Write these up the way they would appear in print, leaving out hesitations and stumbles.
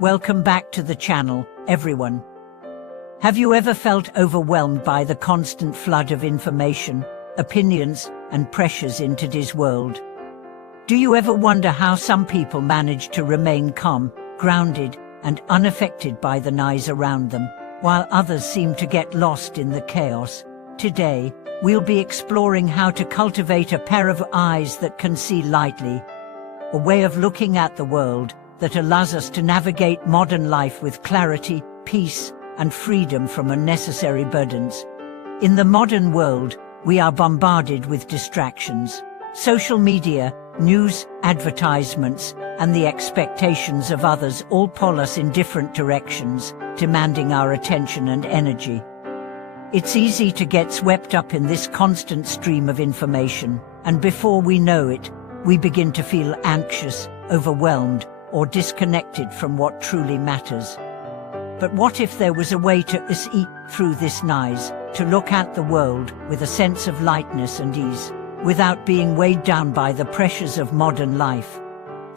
Welcome back to the channel, everyone. Have you ever felt overwhelmed by the constant flood of information, opinions, and pressures in today's world? Do you ever wonder how some people manage to remain calm, grounded, and unaffected by the noise around them, while others seem to get lost in the chaos? Today, we'll be exploring how to cultivate a pair of eyes that can see lightly, a way of looking at the world that allows us to navigate modern life with clarity, peace, and freedom from unnecessary burdens. In the modern world, we are bombarded with distractions. Social media, news, advertisements, and the expectations of others all pull us in different directions, demanding our attention and energy. It's easy to get swept up in this constant stream of information, and before we know it, we begin to feel anxious, overwhelmed, or disconnected from what truly matters. But what if there was a way to see through this noise, to look at the world with a sense of lightness and ease, without being weighed down by the pressures of modern life?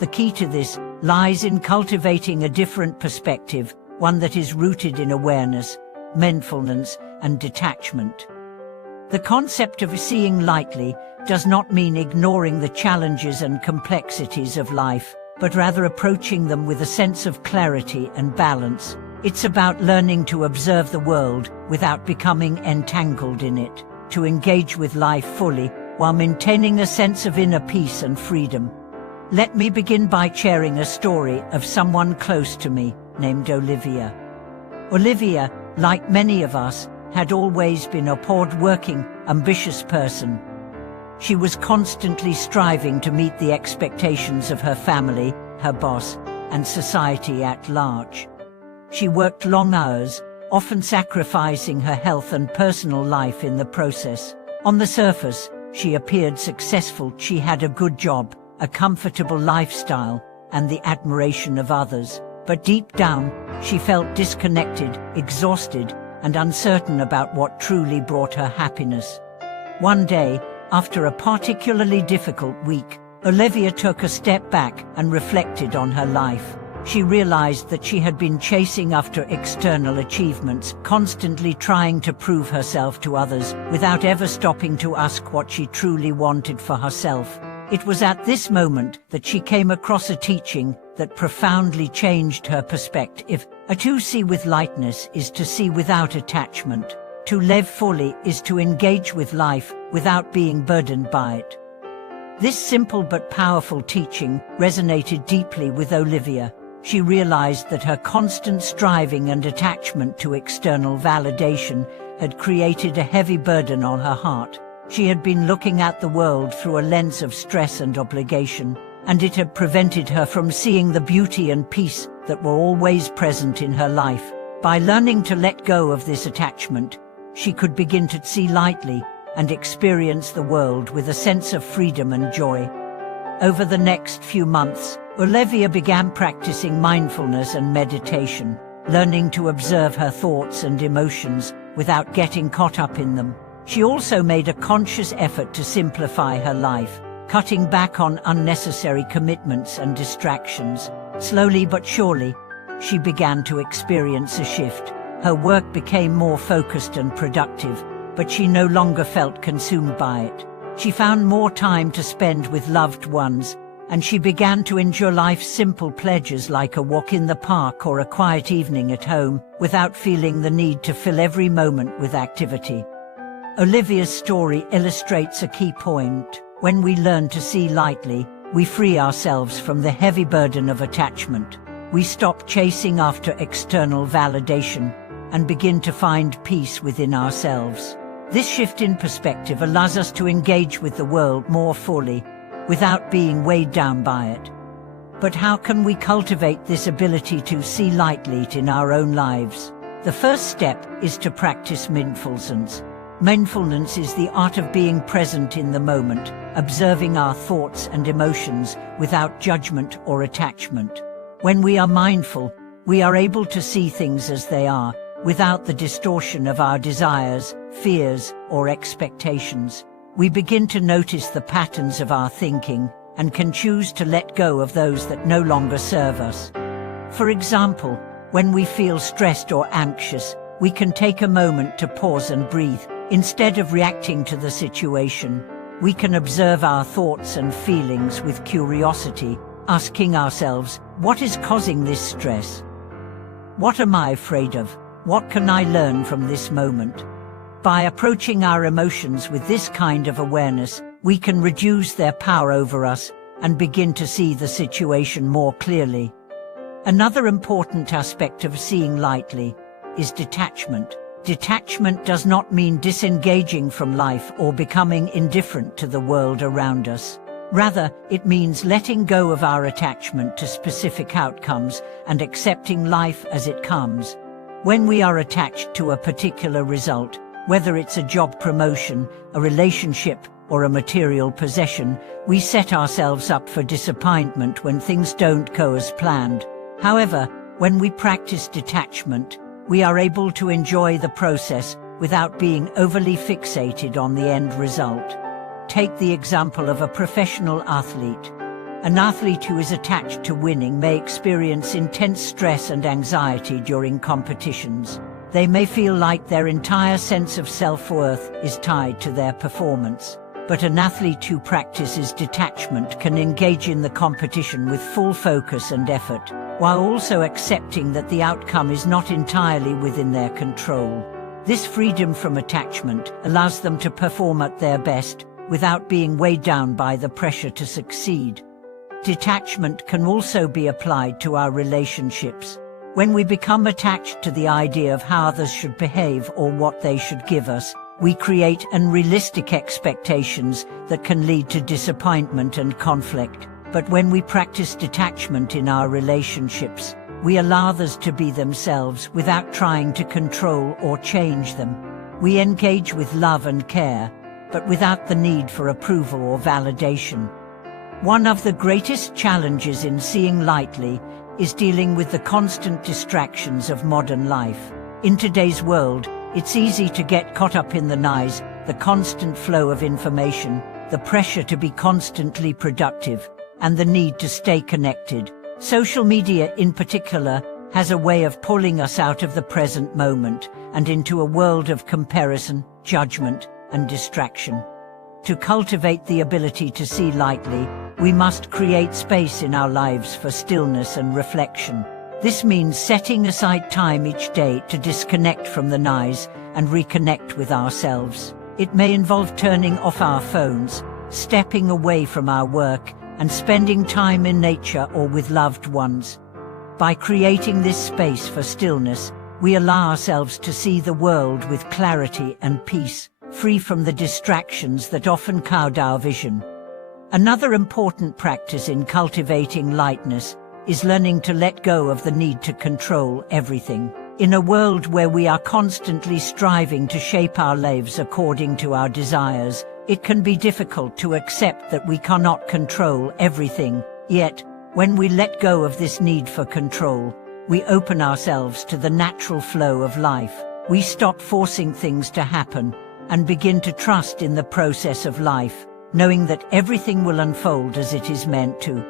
The key to this lies in cultivating a different perspective, one that is rooted in awareness, mindfulness, and detachment. The concept of seeing lightly does not mean ignoring the challenges and complexities of life, but rather approaching them with a sense of clarity and balance. It's about learning to observe the world without becoming entangled in it, to engage with life fully while maintaining a sense of inner peace and freedom. Let me begin by sharing a story of someone close to me, named Olivia. Olivia, like many of us, had always been a hard-working, ambitious person. She was constantly striving to meet the expectations of her family, her boss, and society at large. She worked long hours, often sacrificing her health and personal life in the process. On the surface, she appeared successful. She had a good job, a comfortable lifestyle, and the admiration of others. But deep down, she felt disconnected, exhausted, and uncertain about what truly brought her happiness. One day, after a particularly difficult week, Olivia took a step back and reflected on her life. She realized that she had been chasing after external achievements, constantly trying to prove herself to others, without ever stopping to ask what she truly wanted for herself. It was at this moment that she came across a teaching that profoundly changed her perspective. To see with lightness is to see without attachment. To live fully is to engage with life without being burdened by it. This simple but powerful teaching resonated deeply with Olivia. She realized that her constant striving and attachment to external validation had created a heavy burden on her heart. She had been looking at the world through a lens of stress and obligation, and it had prevented her from seeing the beauty and peace that were always present in her life. By learning to let go of this attachment, she could begin to see lightly and experience the world with a sense of freedom and joy. Over the next few months, Olivia began practicing mindfulness and meditation, learning to observe her thoughts and emotions without getting caught up in them. She also made a conscious effort to simplify her life, cutting back on unnecessary commitments and distractions. Slowly but surely, she began to experience a shift. Her work became more focused and productive, but she no longer felt consumed by it. She found more time to spend with loved ones, and she began to enjoy life's simple pleasures like a walk in the park or a quiet evening at home, without feeling the need to fill every moment with activity. Olivia's story illustrates a key point. When we learn to see lightly, we free ourselves from the heavy burden of attachment. We stop chasing after external validation and begin to find peace within ourselves. This shift in perspective allows us to engage with the world more fully, without being weighed down by it. But how can we cultivate this ability to see lightly in our own lives? The first step is to practice mindfulness. Mindfulness is the art of being present in the moment, observing our thoughts and emotions without judgment or attachment. When we are mindful, we are able to see things as they are, without the distortion of our desires, fears, or expectations. We begin to notice the patterns of our thinking and can choose to let go of those that no longer serve us. For example, when we feel stressed or anxious, we can take a moment to pause and breathe. Instead of reacting to the situation, we can observe our thoughts and feelings with curiosity, asking ourselves, what is causing this stress? What am I afraid of? What can I learn from this moment? By approaching our emotions with this kind of awareness, we can reduce their power over us and begin to see the situation more clearly. Another important aspect of seeing lightly is detachment. Detachment does not mean disengaging from life or becoming indifferent to the world around us. Rather, it means letting go of our attachment to specific outcomes and accepting life as it comes. When we are attached to a particular result, whether it's a job promotion, a relationship, or a material possession, we set ourselves up for disappointment when things don't go as planned. However, when we practice detachment, we are able to enjoy the process without being overly fixated on the end result. Take the example of a professional athlete. An athlete who is attached to winning may experience intense stress and anxiety during competitions. They may feel like their entire sense of self-worth is tied to their performance. But an athlete who practices detachment can engage in the competition with full focus and effort, while also accepting that the outcome is not entirely within their control. This freedom from attachment allows them to perform at their best without being weighed down by the pressure to succeed. Detachment can also be applied to our relationships. When we become attached to the idea of how others should behave or what they should give us, we create unrealistic expectations that can lead to disappointment and conflict. But when we practice detachment in our relationships, we allow others to be themselves without trying to control or change them. We engage with love and care, but without the need for approval or validation. One of the greatest challenges in seeing lightly is dealing with the constant distractions of modern life. In today's world, it's easy to get caught up in the noise, the constant flow of information, the pressure to be constantly productive, and the need to stay connected. Social media in particular has a way of pulling us out of the present moment and into a world of comparison, judgment, and distraction. To cultivate the ability to see lightly, we must create space in our lives for stillness and reflection. This means setting aside time each day to disconnect from the noise and reconnect with ourselves. It may involve turning off our phones, stepping away from our work, and spending time in nature or with loved ones. By creating this space for stillness, we allow ourselves to see the world with clarity and peace, free from the distractions that often cloud our vision. Another important practice in cultivating lightness is learning to let go of the need to control everything. In a world where we are constantly striving to shape our lives according to our desires, it can be difficult to accept that we cannot control everything. Yet, when we let go of this need for control, we open ourselves to the natural flow of life. We stop forcing things to happen and begin to trust in the process of life, knowing that everything will unfold as it is meant to.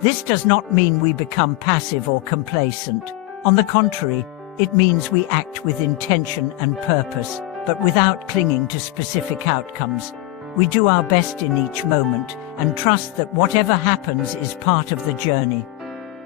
This does not mean we become passive or complacent. On the contrary, it means we act with intention and purpose, but without clinging to specific outcomes. We do our best in each moment and trust that whatever happens is part of the journey.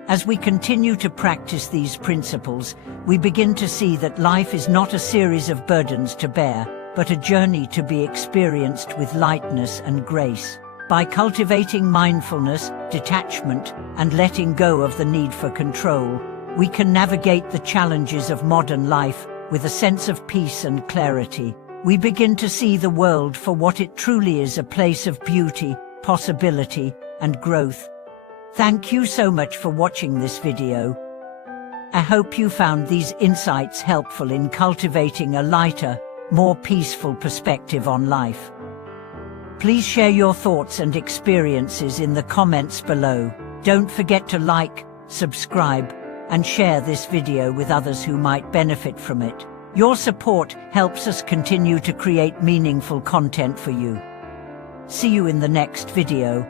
As we continue to practice these principles, we begin to see that life is not a series of burdens to bear, but a journey to be experienced with lightness and grace. By cultivating mindfulness, detachment, and letting go of the need for control, we can navigate the challenges of modern life with a sense of peace and clarity. We begin to see the world for what it truly is, a place of beauty, possibility, and growth. Thank you so much for watching this video. I hope you found these insights helpful in cultivating a lighter, more peaceful perspective on life. Please share your thoughts and experiences in the comments below. Don't forget to like, subscribe, and share this video with others who might benefit from it. Your support helps us continue to create meaningful content for you. See you in the next video.